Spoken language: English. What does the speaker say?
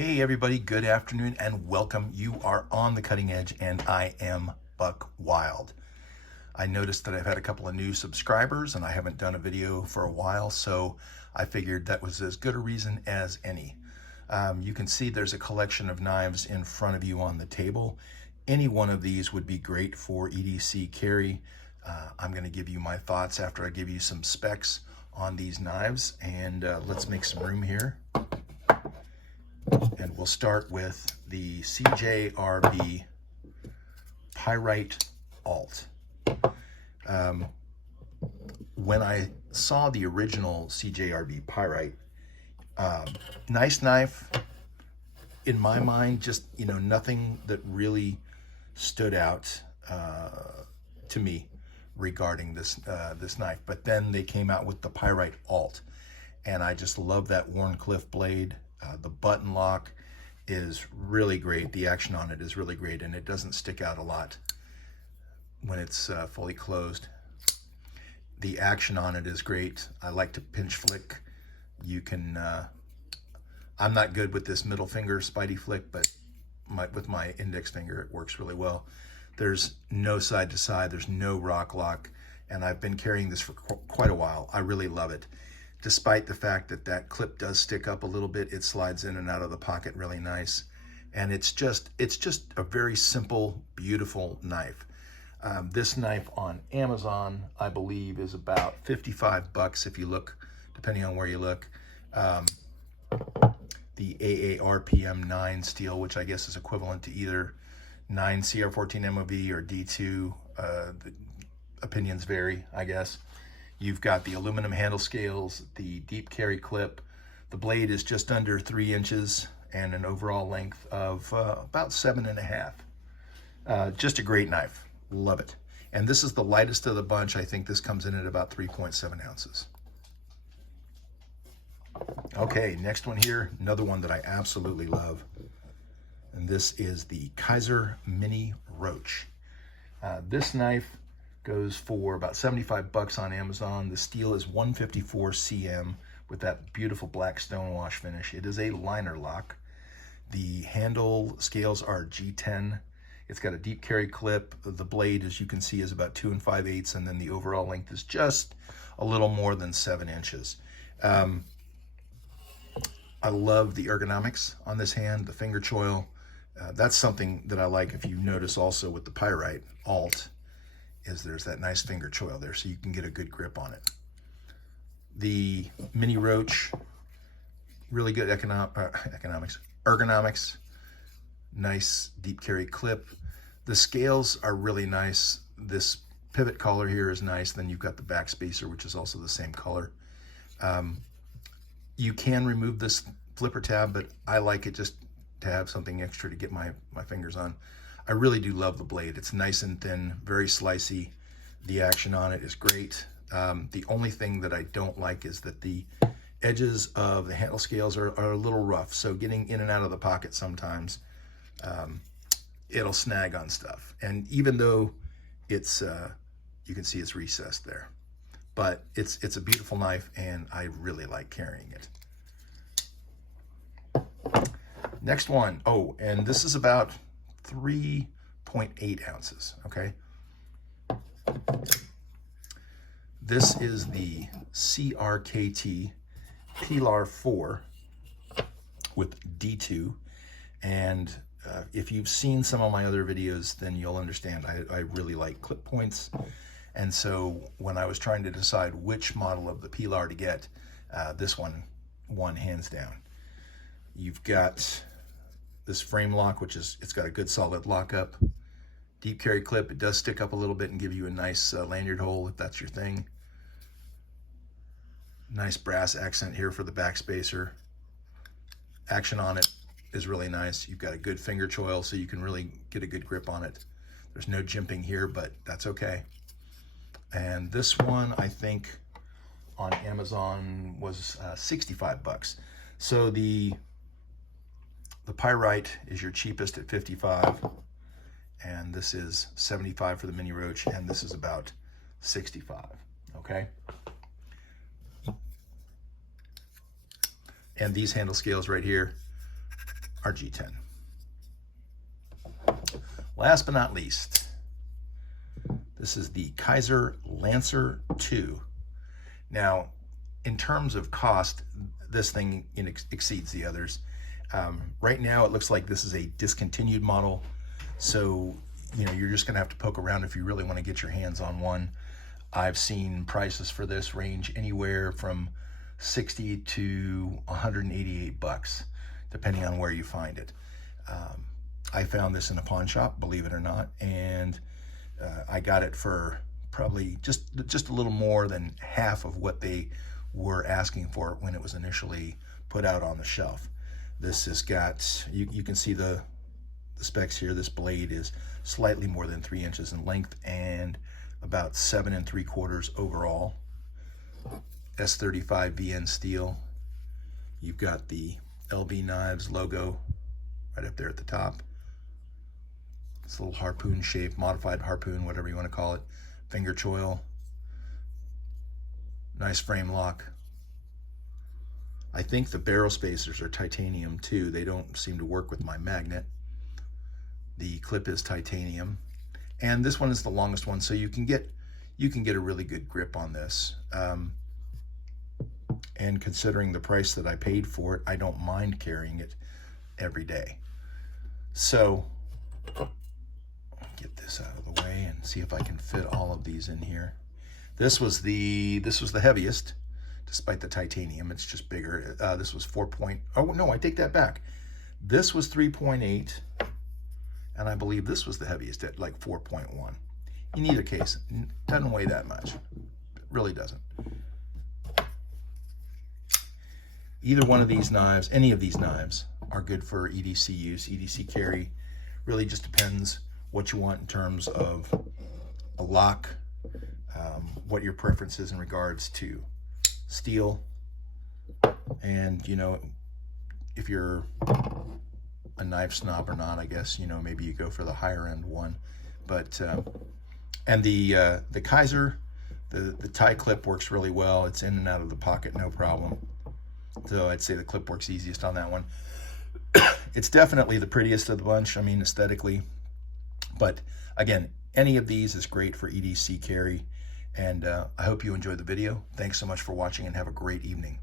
Hey everybody, good afternoon and welcome. You are on the cutting edge and I am Buck Wild. I noticed that I've had a couple of new subscribers and I haven't done a video for a while, so I figured that was as good a reason as any. You can see there's a collection of knives in front of you on the table. Any one of these would be great for EDC carry. I'm going to give you my thoughts after I give you some specs on these knives, and let's make some room here. And we'll start with the CJRB Pyrite Alt. When I saw the original CJRB Pyrite, nice knife, in my mind, just, nothing that really stood out to me regarding this knife. But then they came out with the Pyrite Alt, and I just love that Wharncliffe blade. The button lock is really great. The action on it is really great, and it doesn't stick out a lot when it's fully closed. The action on it is great. I like to pinch flick. You can, I'm not good with this middle finger spidey flick, but with my index finger, it works really well. There's no side to side, there's no rock lock, and I've been carrying this for quite a while. I really love it. Despite the fact that that clip does stick up a little bit, it slides in and out of the pocket really nice. And it's just a very simple, beautiful knife. This knife on Amazon, I believe, is about 55 bucks if you look, depending on where you look. The AARPM 9 steel, which I guess is equivalent to either 9 CR14 MOV or D2. The opinions vary, I guess. You've got the aluminum handle scales, the deep carry clip. The blade is just under 3 inches and an overall length of about 7.5. Just a great knife, love it. And this is the lightest of the bunch. I think this comes in at about 3.7 ounces. Okay, next one here, another one that I absolutely love. And this is the Kizer Mini Roach. This knife goes for about 75 bucks on Amazon. The steel is 154 cm with that beautiful black stonewash finish. It is a liner lock. The handle scales are G10. It's got a deep carry clip. The blade, as you can see, is about 2 5/8, and then the overall length is just a little more than 7 inches. I love the ergonomics on this hand, the finger choil. That's something that I like. If you notice also with the Pyrite Alt, is there's that nice finger choil there, so you can get a good grip on it. The Mini Roach, really good ergonomics, nice deep carry clip. The scales are really nice. This pivot collar here is nice. Then you've got the back spacer, which is also the same color. You can remove this flipper tab, but I like it just to have something extra to get my fingers on. I really do love the blade. It's nice and thin, very slicey. The action on it is great. The only thing that I don't like is that the edges of the handle scales are a little rough. So getting in and out of the pocket sometimes, it'll snag on stuff. And even though it's, you can see it's recessed there, but it's a beautiful knife and I really like carrying it. Next one, oh, and this is about 3.8 ounces, okay? This is the CRKT Pilar 4 with D2, and if you've seen some of my other videos, then you'll understand I really like clip points, and so when I was trying to decide which model of the Pilar to get, this one won hands down. You've got this frame lock, which is, it's got a good solid lockup. Deep carry clip, it does stick up a little bit and give you a nice lanyard hole if that's your thing. Nice brass accent here for the back spacer. Action on it is really nice. You've got a good finger choil, so you can really get a good grip on it. There's no jimping here, but that's okay. And this one, I think on Amazon was 65 bucks. So the Pyrite is your cheapest at 55, and this is 75 for the Mini Roach, and this is about 65, okay? And these handle scales right here our G10. Last but not least, this is the Kaiser Lancer 2. Now, in terms of cost, this thing exceeds the others. Right now, it looks like this is a discontinued model, so you're just going to have to poke around if you really want to get your hands on one. I've seen prices for this range anywhere from $60 to $188, depending on where you find it. I found this in a pawn shop, believe it or not, and I got it for probably just a little more than half of what they were asking for when it was initially put out on the shelf. This has got, you can see the specs here. This blade is slightly more than 3 inches in length and about 7 3/4 overall. S35 VN steel. You've got the LB Knives logo right up there at the top. It's a little harpoon shape, modified harpoon, whatever you want to call it. Finger choil. Nice frame lock. I think the barrel spacers are titanium too. They don't seem to work with my magnet. The clip is titanium. And this one is the longest one, so you can get a really good grip on this. And considering the price that I paid for it, I don't mind carrying it every day. So, get this out of the way and see if I can fit all of these in here. This was the heaviest, despite the titanium. It's just bigger. This was 4. Oh no, I take that back. This was 3.8, and I believe this was the heaviest at like 4.1. In either case, it doesn't weigh that much. It really doesn't. Either one of these knives, any of these knives, are good for EDC use, EDC carry. Really just depends what you want in terms of a lock, what your preference is in regards to steel, and if you're a knife snob or not, I guess maybe you go for the higher end one. But and the Kizer, the tie clip works really well. It's in and out of the pocket, no problem. So I'd say the clip works easiest on that one. It's definitely the prettiest of the bunch, I mean aesthetically. But again, any of these is great for EDC carry. And I hope you enjoyed the video. Thanks so much for watching and have a great evening.